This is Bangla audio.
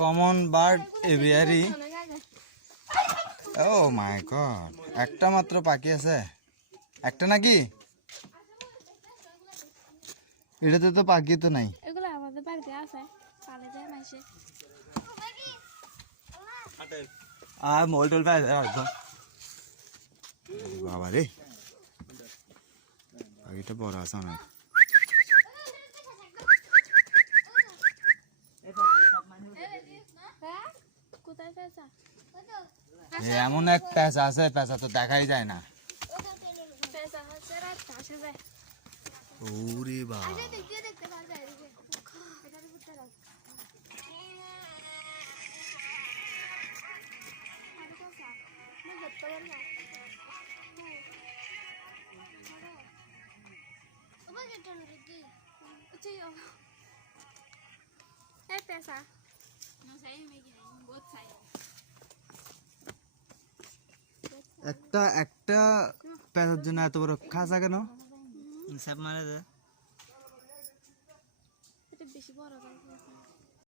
Common bird aviary. Oh my god, একটা মাত্র পাখি আছে, একটা নাকি? এটাতে তো পাখি তো নাই। এগুলো আমাদের বাড়িতে আছে, পালে যায় মাসে। আর মোল টোল পাই হয়তো। বাবা রে, পাখিটা বড় আছে অনেক। কোথায় পেঁচা? এমন এক পেঁচা আছে, পেঁচা তো দেখাই যায় না। পেঁচা হচ্ছে রাত আসে যায়। ওরে বাবা, দেখতে পাওয়া যায়। একটা একটা পেঁচার জন্য এত বড় খাঁচা কেন? সাপ মারা যায়। বেশি বড়